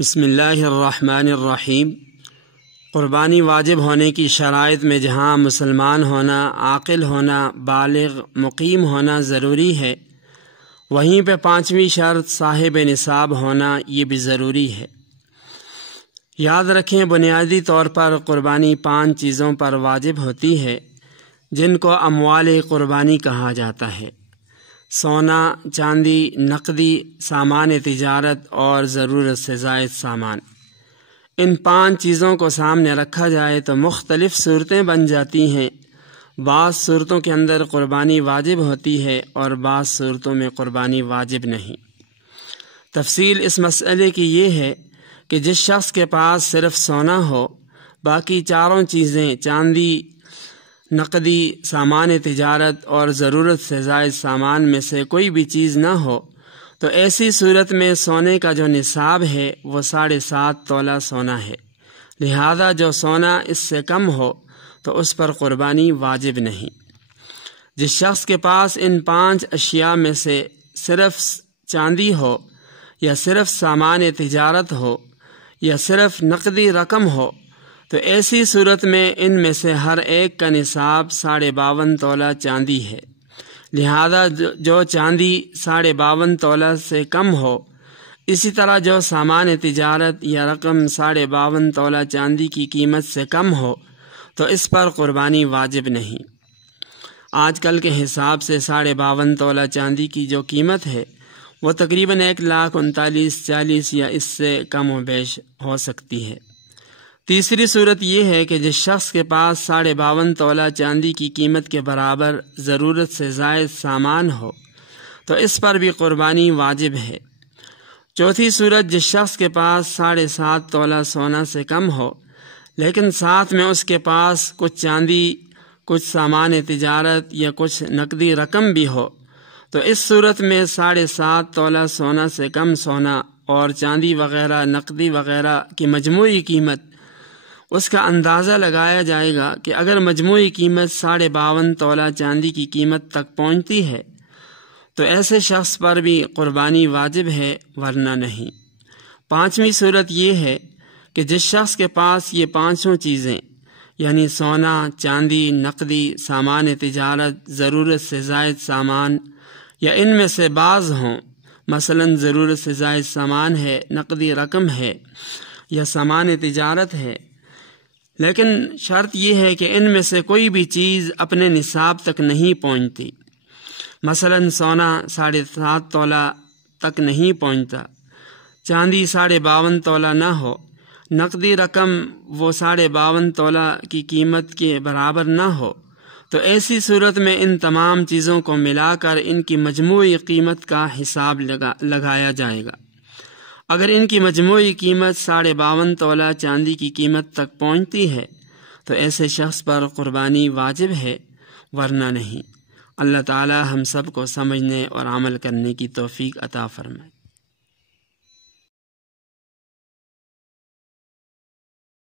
بسم اللہ الرحمن الرحیم۔ قربانی واجب ہونے کی شرائط میں جہاں مسلمان ہونا، عاقل ہونا، بالغ مقیم ہونا ضروری ہے، وہیں پہ پانچویں شرط صاحب نصاب ہونا یہ بھی ضروری ہے۔ یاد رکھیں، بنیادی طور پر قربانی 5 چیزوں پر واجب ہوتی ہے جن کو اموال قربانی کہا جاتا ہے: سونا، چاندی، نقدی سامان تجارت اور ضرورت سے زائد سامان۔ ان 5 چیزوں کو سامنے رکھا جائے تو مختلف صورتیں بن جاتی ہیں۔ بعض صورتوں کے اندر قربانی واجب ہوتی ہے اور بعض صورتوں میں قربانی واجب نہیں۔ تفصیل اس مسئلے کی یہ ہے کہ جس شخص کے پاس صرف سونا ہو، باقی چاروں چیزیں چاندی، نقدی سامان تجارت اور ضرورت سے زائد سامان میں سے کوئی بھی چیز نہ ہو، تو ایسی صورت میں سونے کا جو نصاب ہے وہ 7.5 تولہ سونا ہے۔ لہذا جو سونا اس سے کم ہو تو اس پر قربانی واجب نہیں۔ جس شخص کے پاس ان 5 اشیاء میں سے صرف چاندی ہو، یا صرف سامان تجارت ہو، یا صرف نقدی رقم ہو، تو ایسی صورت میں ان میں سے ہر ایک کا نصاب 52.5 تولہ چاندی ہے۔ لہذا جو چاندی 52.5 تولہ سے کم ہو، اسی طرح جو سامان تجارت یا رقم 52.5 تولہ چاندی کی قیمت سے کم ہو تو اس پر قربانی واجب نہیں۔ آج کل کے حساب سے 52.5 تولہ چاندی کی جو قیمت ہے وہ تقریباً 1,39,40 یا اس سے کم و بیش ہو سکتی ہے۔ تیسری صورت یہ ہے کہ جس شخص کے پاس 52.5 تولہ چاندی کی قیمت کے برابر ضرورت سے زائد سامان ہو تو اس پر بھی قربانی واجب ہے۔ چوتھی صورت، جس شخص کے پاس 7.5 تولہ سونا سے کم ہو لیکن ساتھ میں اس کے پاس کچھ چاندی، کچھ سامان تجارت یا کچھ نقدی رقم بھی ہو، تو اس صورت میں 7.5 تولہ سونا سے کم سونا اور چاندی وغیرہ، نقدی وغیرہ کی مجموعی قیمت، اس کا اندازہ لگایا جائے گا کہ اگر مجموعی قیمت 52.5 تولہ چاندی کی قیمت تک پہنچتی ہے تو ایسے شخص پر بھی قربانی واجب ہے، ورنہ نہیں۔ پانچویں صورت یہ ہے کہ جس شخص کے پاس یہ 5 چیزیں یعنی سونا، چاندی، نقدی سامان تجارت، ضرورت سے زائد سامان، یا ان میں سے بعض ہوں، مثلا ضرورت سے زائد سامان ہے، نقدی رقم ہے یا سامان تجارت ہے، لیکن شرط یہ ہے کہ ان میں سے کوئی بھی چیز اپنے نصاب تک نہیں پہنچتی۔ مثلا سونا 7.5 تولہ تک نہیں پہنچتا، چاندی 52.5 تولہ نہ ہو، نقدی رقم وہ 52.5 تولہ کی قیمت کے برابر نہ ہو، تو ایسی صورت میں ان تمام چیزوں کو ملا کر ان کی مجموعی قیمت کا حساب لگایا جائے گا۔ اگر ان کی مجموعی قیمت 52.5 تولہ چاندی کی قیمت تک پہنچتی ہے تو ایسے شخص پر قربانی واجب ہے، ورنہ نہیں۔ اللہ تعالی ہم سب کو سمجھنے اور عمل کرنے کی توفیق عطا فرمائے۔